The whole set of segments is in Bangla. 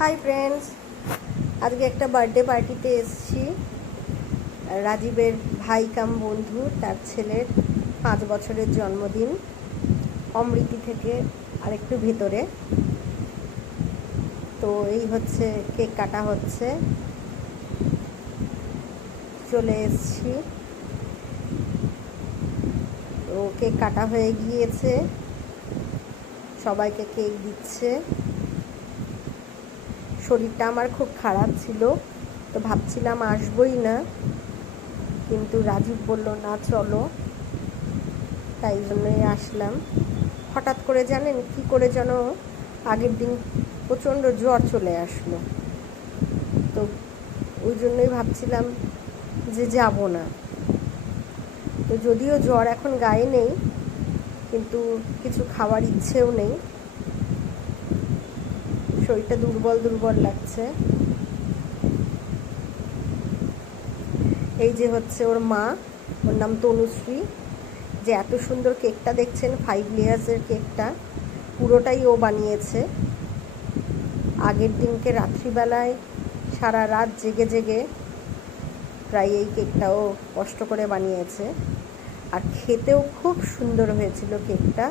হাই ফ্রেন্ডস, আজকে একটা বার্থডে পার্টিতে এসেছি। রাজীবের ভাই কাম বন্ধু, তার ছেলের 5 বছরের জন্মদিন। অমৃতি থেকে আরেকটু ভিতরে। তো এই হচ্ছে কেক কাটা হচ্ছে, চলে এসেছি। তো কেক কাটা হয়ে গিয়েছে, সবাইকে কেক দিচ্ছে। শরীরটা আমার খুব খারাপ ছিল, তো ভাবছিলাম আসবই না, কিন্তু রাজীব বলল না চলো, তাই জন্যই আসলাম। হঠাৎ করে জানেন কি করে যেন আগের দিন প্রচণ্ড জ্বর চলে আসলো, তো ওই জন্যই ভাবছিলাম যে যাব না। তো যদিও জ্বর এখন গায়ে নেই, কিন্তু কিছু খাওয়ার ইচ্ছেও নেই, শরীরটা দুর্বল দুর্বল লাগছে। এই যে হচ্ছে ওর মা, ওর নাম তনুশ্রী। যে এত সুন্দর কেকটা দেখছেন, 5 লেয়ার্সের কেকটা পুরোটাই ও বানিয়েছে। আগের দিনকে রাত্রিবেলায় সারা রাত জেগে জেগে প্রায় এই কেকটাও কষ্ট করে বানিয়েছে, আর খেতেও খুব সুন্দর হয়েছিল কেকটা।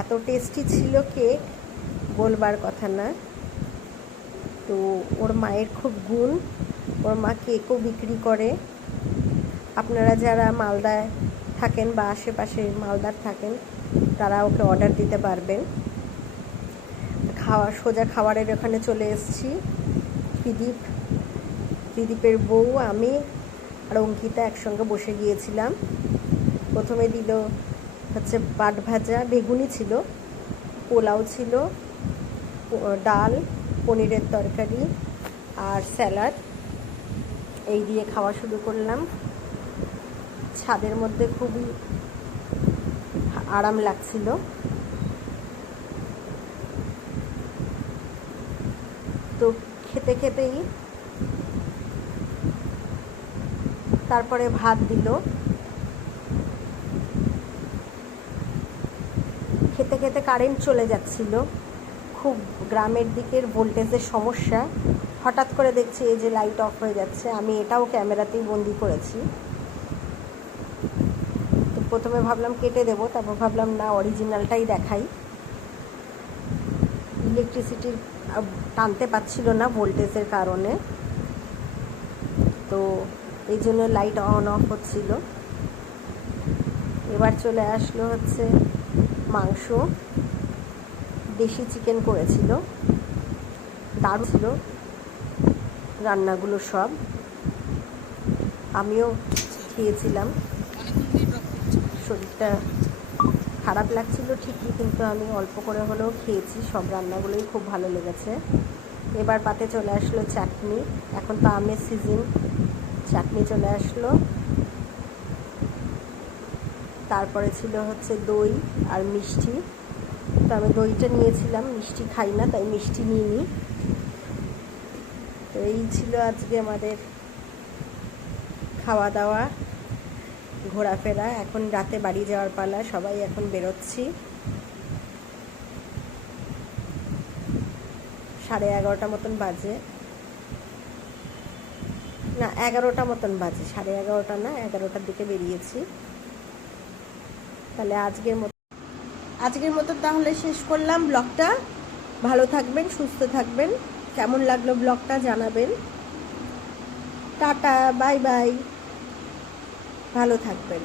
এত টেস্টি ছিল কেক, বলবার কথা না। তো ওর মায়ের খুব গুণ, ওর মা কেকও বিক্রি করে। আপনারা যারা মালদায় থাকেন বা আশেপাশে মালদার থাকেন, তারা ওকে অর্ডার দিতে পারবেন। সোজা খাবারের ওখানে চলে এসেছি। ত্রিদীপের বউ, আমি আর অঙ্কিতা একসঙ্গে বসে গিয়েছিলাম। প্রথমে দিল হচ্ছে পাট ভাজা, বেগুনি ছিল, পোলাও ছিল, ডাল, পনিরের তরকারি আর স্যালাড। এই দিয়ে খাওয়া শুরু করলাম। ছাদের মধ্যে খুবই আরাম লাগছিল। তো খেতে খেতেই তারপরে ভাত দিল। খেতে খেতে কারেন্ট চলে যাচ্ছিল, খুব গ্রামের দিকের ভোল্টেজের সমস্যা। হঠাৎ করে দেখছি এই যে লাইট অফ হয়ে যাচ্ছে, আমি এটাও ক্যামেরাতেই বন্দি করেছি। তো প্রথমে ভাবলাম কেটে দেবো, তারপর ভাবলাম না, অরিজিনালটাই দেখাই। ইলেকট্রিসিটি টানতে পারছিল না ভোল্টেজের কারণে, তো এই জন্য লাইট অন অফ হচ্ছিল। এবার চলে আসলো হচ্ছে মাংস, দেশি চিকেন করেছিল, দারুণ ছিল রান্নাগুলো সব। আমিও খেয়েছিলাম। শরীরটা খারাপ লাগছিল ঠিকই, কিন্তু আমি অল্প করে হলেও খেয়েছি। সব রান্নাগুলোই খুব ভালো লেগেছে। এবার পাতে চলে আসলো চাটনি, এখন তো আমের সিজন, চাটনি চলে আসলো। তারপরে ছিল হচ্ছে দই আর মিষ্টি। তো আমি দইটা নিয়েছিলাম, মিষ্টি খাই না, তাই মিষ্টি নিইনি। তো এই ছিল আজকে আমাদের খাওয়া দাওয়া, ঘোরাফেরা। এখন রাতে বাড়ি যাওয়ার পালা, সবাই এখন বেরোচ্ছি। 11:30 মতন বাজে, না 11টা মতন বাজে, 11:30 না, 11টার দিকে বেরিয়েছি। তাহলে আজকের মতো তাহলে শেষ করলাম ব্লগটা। ভালো থাকবেন, সুস্থ থাকবেন। কেমন লাগলো ব্লগটা জানাবেন। টাটা, বাই বাই, ভালো থাকবেন।